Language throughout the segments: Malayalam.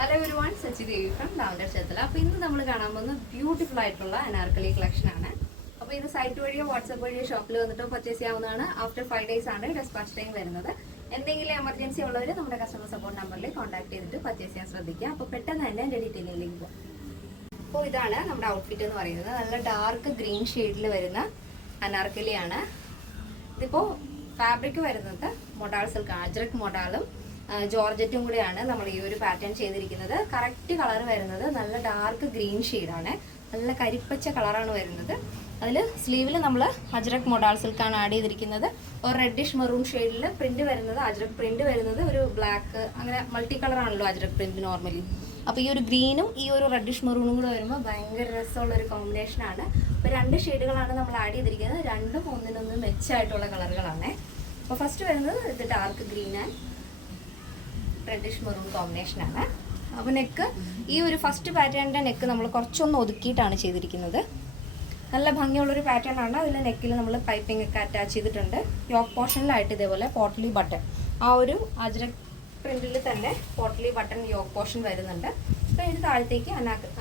Hello everyone, Sachi Devi from ഡൗണ്ടർ ചേർത്തല. അപ്പോൾ ഇന്ന് നമ്മൾ കാണാൻ പോകുന്ന ബ്യൂട്ടിഫുൾ ആയിട്ടുള്ള അനാർക്കലി കളക്ഷൻ ആണ്. അപ്പോൾ ഇത് സൈറ്റ് വഴിയോ വാട്സ്ആപ്പ് വഴിയോ ഷോപ്പിൽ വന്നിട്ടോ പർച്ചേസ് ചെയ്യാവുന്നതാണ്. ആഫ്റ്റർ 5 days ആണ് ഡെസ്പാച്ച് ടൈം വരുന്നത്. എന്തെങ്കിലും എമർജൻസി ഉള്ളവർ നമ്മുടെ കസ്റ്റമർ സപ്പോർട്ട് നമ്പറിൽ കോൺടാക്ട് ചെയ്തിട്ട് പർച്ചേസ് ചെയ്യാൻ ശ്രദ്ധിക്കുക. അപ്പോൾ പെട്ടെന്ന് തന്നെ എൻ്റെ ഡീറ്റെയിലിലേക്ക് പോകാം. അപ്പോൾ ഇതാണ് നമ്മുടെ ഔട്ട്ഫിറ്റ് എന്ന് പറയുന്നത്. നല്ല ഡാർക്ക് ഗ്രീൻ ഷെയ്ഡിൽ വരുന്ന അനാർക്കലിയാണ്. ഇതിപ്പോൾ ഫാബ്രിക് വരുന്നത് മൊഡാൾ സിൽക്ക്, അജ്രക് മൊഡാളും ജോർജറ്റും കൂടെയാണ് നമ്മൾ ഈ ഒരു പാറ്റേൺ ചെയ്തിരിക്കുന്നത്. കറക്റ്റ് കളർ വരുന്നത് നല്ല ഡാർക്ക് ഗ്രീൻ ഷെയ്ഡാണ്, നല്ല കരിപ്പച്ച കളറാണ് വരുന്നത്. അതിൽ സ്ലീവിൽ നമ്മൾ അജ്രക് മൊഡാൾ സിൽക്കാണ് ആഡ് ചെയ്തിരിക്കുന്നത്. ഒരു റെഡിഷ് മെറൂൺ ഷെയ്ഡിൽ പ്രിന്റ് വരുന്നത്, അജ്രക് പ്രിന്റ് വരുന്നത് ഒരു ബ്ലാക്ക്, അങ്ങനെ മൾട്ടി കളറാണല്ലോ അജ്രക് പ്രിന്റ് നോർമലി. അപ്പോൾ ഈ ഒരു ഗ്രീനും ഈ ഒരു റെഡിഷ് മെറൂണും കൂടെ വരുമ്പോൾ ഭയങ്കര രസമുള്ള ഒരു കോമ്പിനേഷനാണ്. അപ്പോൾ 2 ഷെയ്ഡുകളാണ് നമ്മൾ ആഡ് ചെയ്തിരിക്കുന്നത്. രണ്ടും ഒന്നിനൊന്ന് മെച്ചമായിട്ടുള്ള കളറുകളാണ്. അപ്പോൾ ഫസ്റ്റ് വരുന്നത് ഇത് dark green and reddish maroon കോമ്പിനേഷനാണ്. അപ്പോൾ നെക്ക്, ഈ ഒരു ഫസ്റ്റ് പാറ്റേണിൻ്റെ നെക്ക് നമ്മൾ കുറച്ചൊന്ന് ഒതുക്കിയിട്ടാണ് ചെയ്തിരിക്കുന്നത്. നല്ല ഭംഗിയുള്ളൊരു പാറ്റേൺ ആണ്. അതിൽ നെക്കിൽ നമ്മൾ പൈപ്പിംഗ് ഒക്കെ അറ്റാച്ച് ചെയ്തിട്ടുണ്ട്. യോക്ക് പോർഷനിലായിട്ട് ഇതേപോലെ പോട്ടലി ബട്ടൺ, ആ ഒരു അജ്രക് പ്രിന്റിൽ തന്നെ പോട്ടലി ബട്ടൺ യോക്ക് പോർഷൻ വരുന്നുണ്ട്. അപ്പോൾ ഇതിന് താഴത്തേക്ക്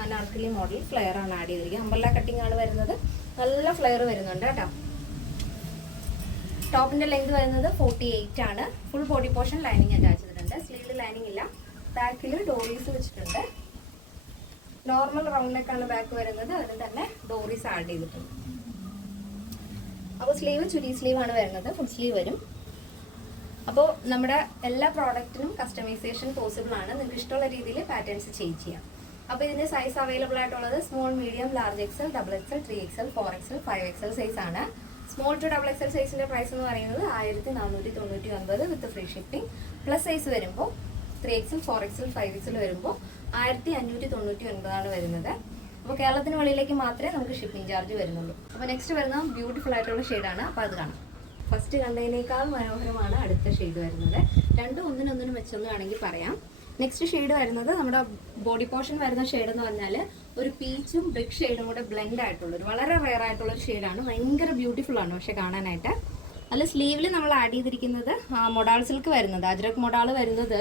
അനാർക്കലി മോഡൽ ഫ്ലെയർ ആണ് ആഡ് ചെയ്തിരിക്കുന്നത്. അമ്പർല കട്ടിംഗ് ആണ് വരുന്നത്. നല്ല ഫ്ലെയർ വരുന്നുണ്ട് കേട്ടോ. ടോപ്പിന്റെ ലെങ്ത് വരുന്നത് 48 ആണ്. Full body portion lining attach ചെയ്തിട്ടുണ്ട്. സ്ലീവിൽ ലൈനിങ് ഇല്ല. ബാക്കിൽ ഡോറീസ് വെച്ചിട്ടുണ്ട്. നോർമൽ റൗണ്ട് നെക്കാണ് ബാക്ക് വരുന്നത്. അതിന് തന്നെ ഡോറീസ് ആഡ് ചെയ്തിട്ടുണ്ട്. അപ്പോൾ സ്ലീവ് ചുരി സ്ലീവ് ആണ് വരുന്നത്. ഫുൾ സ്ലീവ് വരും. അപ്പോൾ നമ്മുടെ എല്ലാ പ്രോഡക്റ്റിനും കസ്റ്റമൈസേഷൻ പോസിബിൾ ആണ്. നിങ്ങൾക്ക് ഇഷ്ടമുള്ള രീതിയിൽ പാറ്റേൺസ് ചേഞ്ച് ചെയ്യാം. അപ്പോൾ ഇതിന്റെ സൈസ് അവൈലബിൾ ആയിട്ടുള്ളത് small, medium, large XL, double XL, 3XL, 4XL, 5XL size ആണ്. സ്മോൾ ടു ഡബിൾ എക്സൽ സൈസിന്റെ പ്രൈസ് എന്ന് പറയുന്നത് 1499 with free shipping. Plus size വരുമ്പോൾ 3XL, 4XL, 5XL വരുമ്പോൾ 1599 വരുന്നത്. അപ്പോൾ കേരളത്തിന് വെളിയിലേക്ക് മാത്രമേ നമുക്ക് ഷിപ്പിംഗ് ചാർജ് വരുന്നുള്ളൂ. അപ്പോൾ നെക്സ്റ്റ് വരുന്നത് ബ്യൂട്ടിഫുൾ ആയിട്ടുള്ള ഷെയ്ഡാണ്. അപ്പോൾ അത് കാണാം. ഫസ്റ്റ് കണ്ടതിനേക്കാൾ മനോഹരമാണ് അടുത്ത ഷെയ്ഡ് വരുന്നത്. രണ്ടും ഒന്നിനൊന്നിനും വെച്ചൊന്ന് വേണമെങ്കിൽ പറയാം. നെക്സ്റ്റ് ഷെയ്ഡ് വരുന്നത് നമ്മുടെ ബോഡി പോർഷൻ വരുന്ന ഷെയ്ഡ് എന്ന് പറഞ്ഞാൽ ഒരു പീച്ചും ബ്രിക്ക് ഷെയ്ഡും കൂടെ ബ്ലെൻഡ് ആയിട്ടുള്ളൊരു വളരെ റെയർ ആയിട്ടുള്ള ഒരു ഷെയ്ഡാണ്. ഭയങ്കര ബ്യൂട്ടിഫുൾ ആണ് പക്ഷെ കാണാനായിട്ട്. അതിൽ സ്ലീവിൽ നമ്മൾ ആഡ് ചെയ്തിരിക്കുന്നത് മൊഡാൾ സിൽക്ക് വരുന്നത്, അജ്രക് മൊഡാൾ വരുന്നത്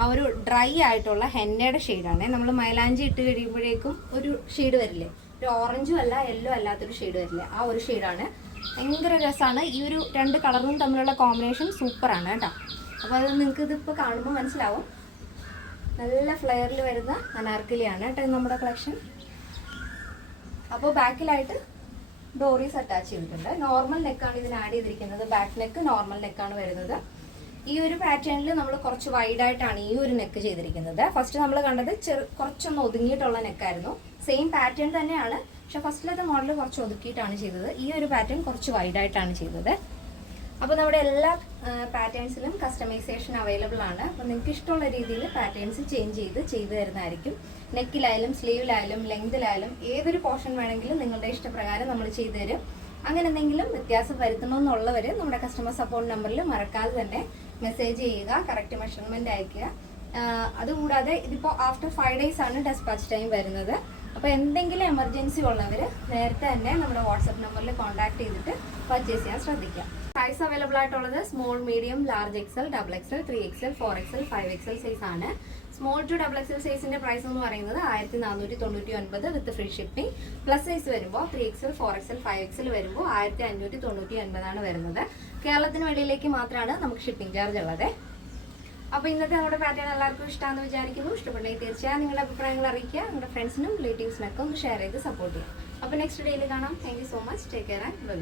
ആ ഒരു ഡ്രൈ ആയിട്ടുള്ള ഹെന്നയുടെ ഷെയ്ഡാണ്. നമ്മൾ മൈലാഞ്ചി ഇട്ട് കഴിയുമ്പോഴേക്കും ഒരു ഷെയ്ഡ് വരില്ലേ, ഒരു ഓറഞ്ചും അല്ല യെല്ലോ അല്ലാത്തൊരു ഷെയ്ഡ് വരില്ലേ, ആ ഒരു ഷെയ്ഡാണ്. ഭയങ്കര രസമാണ്. ഈ ഒരു 2 കളറും തമ്മിലുള്ള കോമ്പിനേഷൻ സൂപ്പറാണ് കേട്ടോ. അപ്പോൾ അത് നിങ്ങൾക്ക് ഇതിപ്പോൾ കാണുമ്പോൾ മനസ്സിലാവും. നല്ല ഫ്ലെയറിൽ വരുന്ന അനാർക്കലിയാണ് കേട്ടോ നമ്മുടെ കളക്ഷൻ. അപ്പോൾ ബാക്കിലായിട്ട് ഡോറീസ് അറ്റാച്ച് ചെയ്തിട്ടുണ്ട്. നോർമൽ നെക്കാണ് ഇതിന് ആഡ് ചെയ്തിരിക്കുന്നത്. ബാക്ക് നെക്ക് നോർമൽ നെക്കാണ് വരുന്നത്. ഈ ഒരു പാറ്റേണിൽ നമ്മൾ കുറച്ച് വൈഡായിട്ടാണ് ഈ ഒരു നെക്ക് ചെയ്തിരിക്കുന്നത്. ഫസ്റ്റ് നമ്മൾ കണ്ടത് കുറച്ചൊന്ന് ഒതുങ്ങിയിട്ടുള്ള നെക്കായിരുന്നു. സെയിം പാറ്റേൺ തന്നെയാണ്, പക്ഷെ ഫസ്റ്റിലത്തെ മോഡൽ കുറച്ച് ഒതുക്കിയിട്ടാണ് ചെയ്തത്. ഈ ഒരു പാറ്റേൺ കുറച്ച് വൈഡായിട്ടാണ് ചെയ്തത്. അപ്പോൾ നമ്മുടെ എല്ലാ പാറ്റേൺസിലും കസ്റ്റമൈസേഷൻ അവൈലബിൾ ആണ്. അപ്പോൾ നിങ്ങൾക്ക് ഇഷ്ടമുള്ള രീതിയിൽ പാറ്റേൺസ് ചെയ്ത് തരുന്നതായിരിക്കും. നെക്കിലായാലും സ്ലീവിലായാലും ലെങ്തിലായാലും ഏതൊരു പോർഷൻ വേണമെങ്കിലും നിങ്ങളുടെ ഇഷ്ടപ്രകാരം നമ്മൾ ചെയ്തു തരും. അങ്ങനെ എന്തെങ്കിലും വ്യത്യാസം വരുത്തണമെന്നുള്ളവർ നമ്മുടെ കസ്റ്റമർ സപ്പോർട്ട് നമ്പറിൽ മറക്കാതെ തന്നെ മെസ്സേജ് ചെയ്യുക, കറക്റ്റ് മെഷർമെൻറ്റ് അയക്കുക. അതുകൂടാതെ ഇതിപ്പോൾ ആഫ്റ്റർ 5 days ആണ് ഡെസ്പാച്ച് ടൈം വരുന്നത്. അപ്പോൾ എന്തെങ്കിലും എമർജൻസി ഉള്ളവർ നേരത്തെ തന്നെ നമ്മുടെ വാട്സപ്പ് നമ്പറിൽ കോൺടാക്ട് ചെയ്തിട്ട് പർച്ചേസ് ചെയ്യാൻ ശ്രദ്ധിക്കുക. സൈസ് അവൈലബിൾ ആയിട്ടുള്ളത് small, medium, large XL, double XL, 3XL, 4XL, 5XL size ആണ്. സ്മോൾ ടു ഡബിൾ എക്സൽ സൈസിന്റെ പ്രൈസ് എന്ന് പറയുന്നത് 1499 with free shipping. Plus size വരുമ്പോൾ 3XL, 4XL, 5XL വരുമ്പോൾ 1599 വരുന്നത്. കേരളത്തിന് വെളിയിലേക്ക് മാത്രമാണ് നമുക്ക് ഷിപ്പിംഗ് ചാർജ് ഉള്ളത്. അപ്പോൾ ഇന്നത്തെ നമ്മുടെ പാറ്റേൺ എല്ലാവർക്കും ഇഷ്ടമാണെന്ന് വിചാരിക്കുന്നു. ഇഷ്ടപ്പെട്ടെങ്കിൽ തീർച്ചയായും നിങ്ങളുടെ അഭിപ്രായങ്ങൾ അറിയിക്കുക. നിങ്ങളുടെ ഫ്രണ്ട്സിനും റിലേറ്റീവ്സിനൊക്കെ ഒന്ന് ഷെയർ ചെയ്ത് സപ്പോർട്ട് ചെയ്യാം. അപ്പോൾ നെക്സ്റ്റ് ഡേയിൽ കാണാം. Thank you so much. Take care and by.